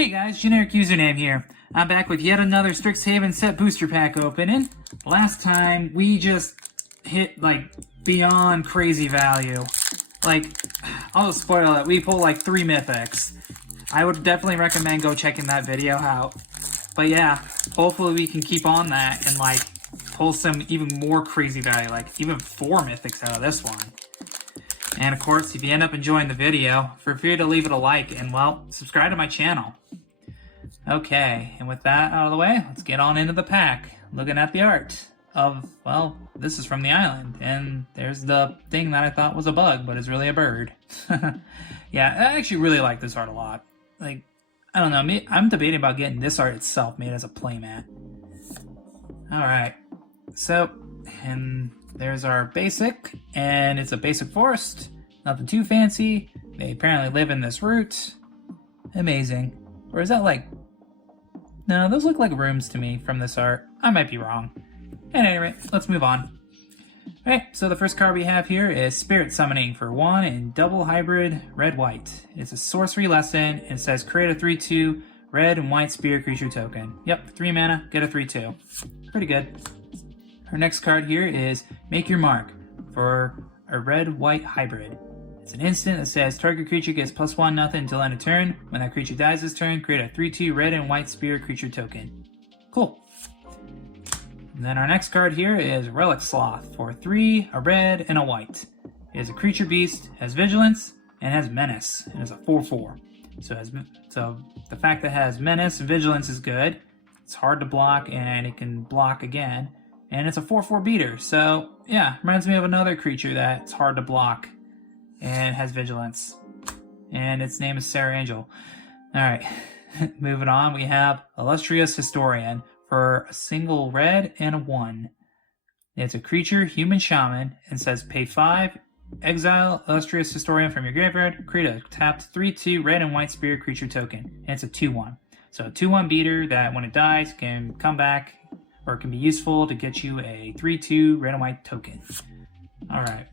Hey guys, generic username here. I'm back with yet another Strixhaven set booster pack opening. Last time we just hit like beyond crazy value. Like, I'll spoil it, we pulled like 3 mythics. I would definitely recommend go checking that video out. But yeah, hopefully we can keep on that and like pull some even more crazy value, like even 4 mythics out of this one. And of course, if you end up enjoying the video, feel free to leave it a like and, well, subscribe to my channel. Okay, and with that out of the way, let's get on into the pack. Looking at the art of, well, this is from the island. And there's the thing that I thought was a bug, but is really a bird. Yeah, I actually really like this art a lot. Like, I don't know, I'm debating about getting this art itself made as a playmat. Alright, so, and there's our basic, and it's a basic forest. Nothing too fancy. They apparently live in this root. Amazing. Or is that like... No, those look like rooms to me from this art. I might be wrong. At any rate, let's move on. Alright, so the first card we have here is Spirit Summoning for 1 in double hybrid red-white. It's a sorcery lesson, and it says create a 3/2 red and white spirit creature token. Yep, 3 mana, get a 3/2. Pretty good. Our next card here is Make Your Mark for a red-white hybrid. It's an instant that says target creature gets +1/0 until end of turn. When that creature dies this turn, create a 3/2 red and white spirit creature token. Cool. And then our next card here is Relic Sloth for 3, a red, and a white. It is a creature beast, has vigilance, and has menace. It is a 4/4. So the fact that it has menace and vigilance is good. It's hard to block, and it can block again. And it's a 4/4 beater, so yeah, reminds me of another creature that's hard to block and has vigilance. And its name is Sarah Angel. Alright, moving on, we have Illustrious Historian for a single red and a 1. It's a creature, human shaman, and says pay 5, exile Illustrious Historian from your graveyard, create a tapped 3/2 red and white spirit creature token. And it's a 2/1. So a 2/1 beater that when it dies can come back, or it can be useful to get you a 3/2 red and white token. Alright.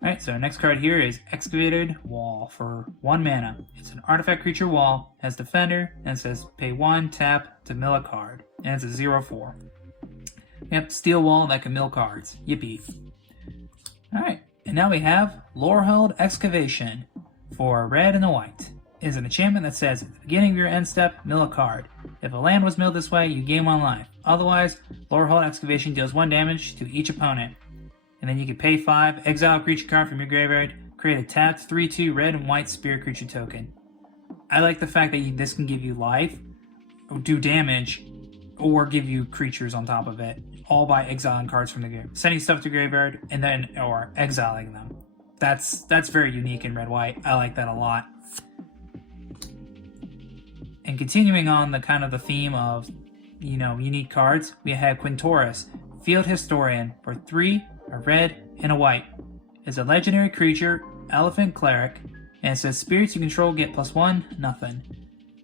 Alright, so our next card here is Excavated Wall for 1 mana. It's an artifact creature wall, has defender, and it says pay 1, tap to mill a card. And it's a 0/4. Yep, steel wall that can mill cards. Yippee. Alright, and now we have Lorehold Excavation for a red and a white. It is an enchantment that says at the beginning of your end step, mill a card. If a land was milled this way, you gain 1 life. Otherwise, Lorehold Excavation deals 1 damage to each opponent. And then you can pay 5, exile a creature card from your graveyard, create a tapped 3/2 red and white spirit creature token. I like the fact that this can give you life, do damage, or give you creatures on top of it, all by exiling cards from the graveyard. Sending stuff to graveyard, and then, or exiling them. That's very unique in red-white. I like that a lot. And continuing on the kind of the theme of, you know, unique cards, we have Quintaurus, Field Historian for 3, a red, and a white. It's a legendary creature, elephant cleric, and it says spirits you control get +1/0.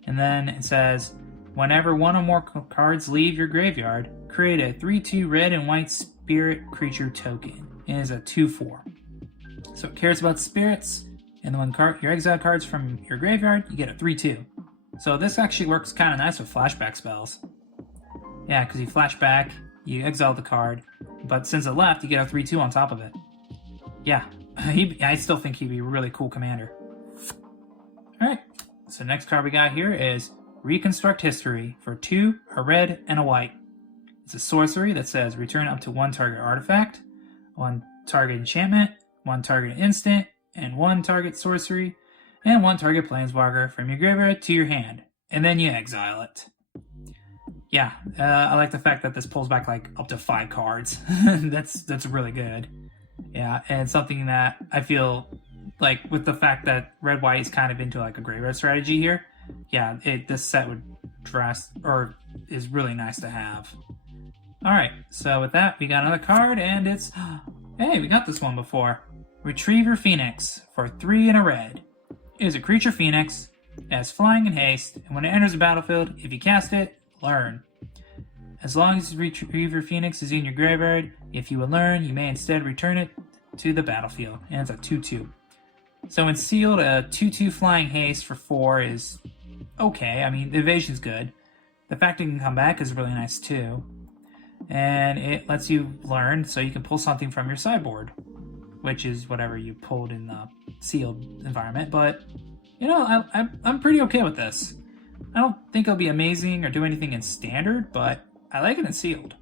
And then it says, whenever 1 or more cards leave your graveyard, create a 3/2 red and white spirit creature token. It is a 2/4. So it cares about spirits, and when your exile cards from your graveyard, you get a 3/2. So this actually works kind of nice with flashback spells. Yeah, because you flash back, you exile the card, but since it left, you get a 3/2 on top of it. Yeah, I still think he'd be a really cool commander. Alright, so next card we got here is Reconstruct History for 2, a red, and a white. It's a sorcery that says return up to 1 target artifact, 1 target enchantment, 1 target instant, and 1 target sorcery, and 1 target planeswalker from your graveyard to your hand, and then you exile it. Yeah, I like the fact that this pulls back like up to 5 cards. That's really good. Yeah, and something that I feel like with the fact that red-white is kind of into like a graveyard strategy here. Yeah, this set would is really nice to have. Alright, so with that, we got another card, and it's... Hey, we got this one before. Retriever Phoenix for 3 and a red. It is a creature phoenix, it has flying and haste, and when it enters the battlefield, if you cast it, learn. As long as Retriever Phoenix is in your graveyard, if you will learn, you may instead return it to the battlefield, and it's a 2/2. So in sealed, a 2/2 flying haste for 4 is okay. I mean, the evasion's good. The fact it can come back is really nice too. And it lets you learn so you can pull something from your sideboard, which is whatever you pulled in the sealed environment. But, you know, I'm pretty okay with this. I don't think it'll be amazing or do anything in standard, but I like it in sealed.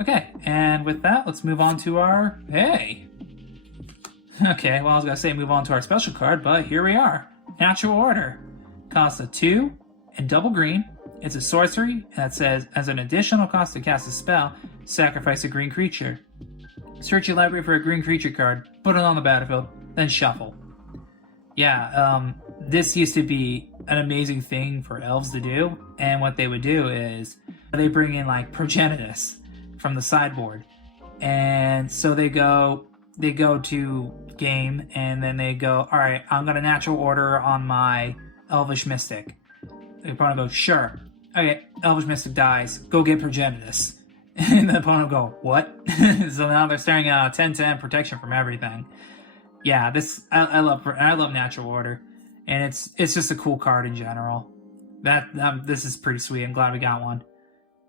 Okay, and with that, let's move on to our... Hey! Okay, well, I was going to say move on to our special card, but here we are. Natural Order. Costs a 2 and double green. It's a sorcery that says, as an additional cost to cast a spell, sacrifice a green creature. Search your library for a green creature card, put it on the battlefield, then shuffle. Yeah, this used to be an amazing thing for elves to do, and what they would do is they bring in like Progenitus from the sideboard, and so they go to game, and then they go, all right, I'm gonna natural order on my Elvish Mystic. The opponent goes, sure. Okay, Elvish Mystic dies. Go get Progenitus. And the opponent will go, what? So now they're staring at 10/10 protection from everything. Yeah, I love Natural Order, and it's just a cool card in general. This is pretty sweet. I'm glad we got one.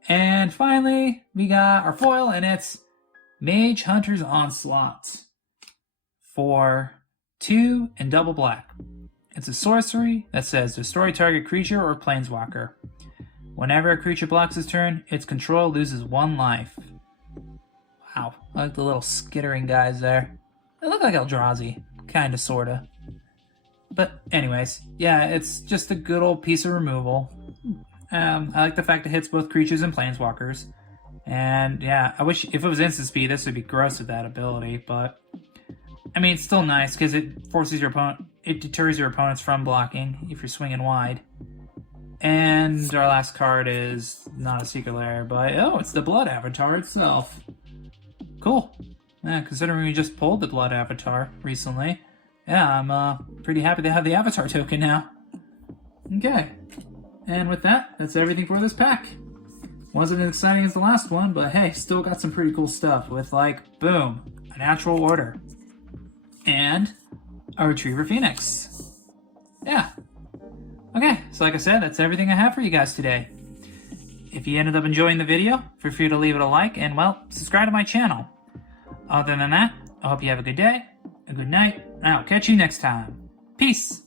And finally, we got our foil, and it's Mage Hunter's Onslaught for 2 and double black. It's a sorcery that says destroy target creature or planeswalker. Whenever a creature blocks its turn, its control loses 1 life. Wow, I like the little skittering guys there. They look like Eldrazi, kinda, sorta. But anyways, yeah, it's just a good old piece of removal. I like the fact it hits both creatures and planeswalkers. And yeah, I wish if it was instant speed, this would be gross with that ability, but I mean, it's still nice because it forces your opponent, it deters your opponents from blocking if you're swinging wide. And our last card is not a secret lair, but oh, it's the Blood Avatar itself. Cool. Yeah, considering we just pulled the Blood Avatar recently, yeah, I'm pretty happy to have the Avatar token now. Okay. And with that, that's everything for this pack. Wasn't as exciting as the last one, but hey, still got some pretty cool stuff with, like, boom, a Natural Order. And a Retriever Phoenix. Yeah. Okay, so like I said, that's everything I have for you guys today. If you ended up enjoying the video, feel free to leave it a like and, well, subscribe to my channel. Other than that, I hope you have a good day, a good night, and I'll catch you next time. Peace!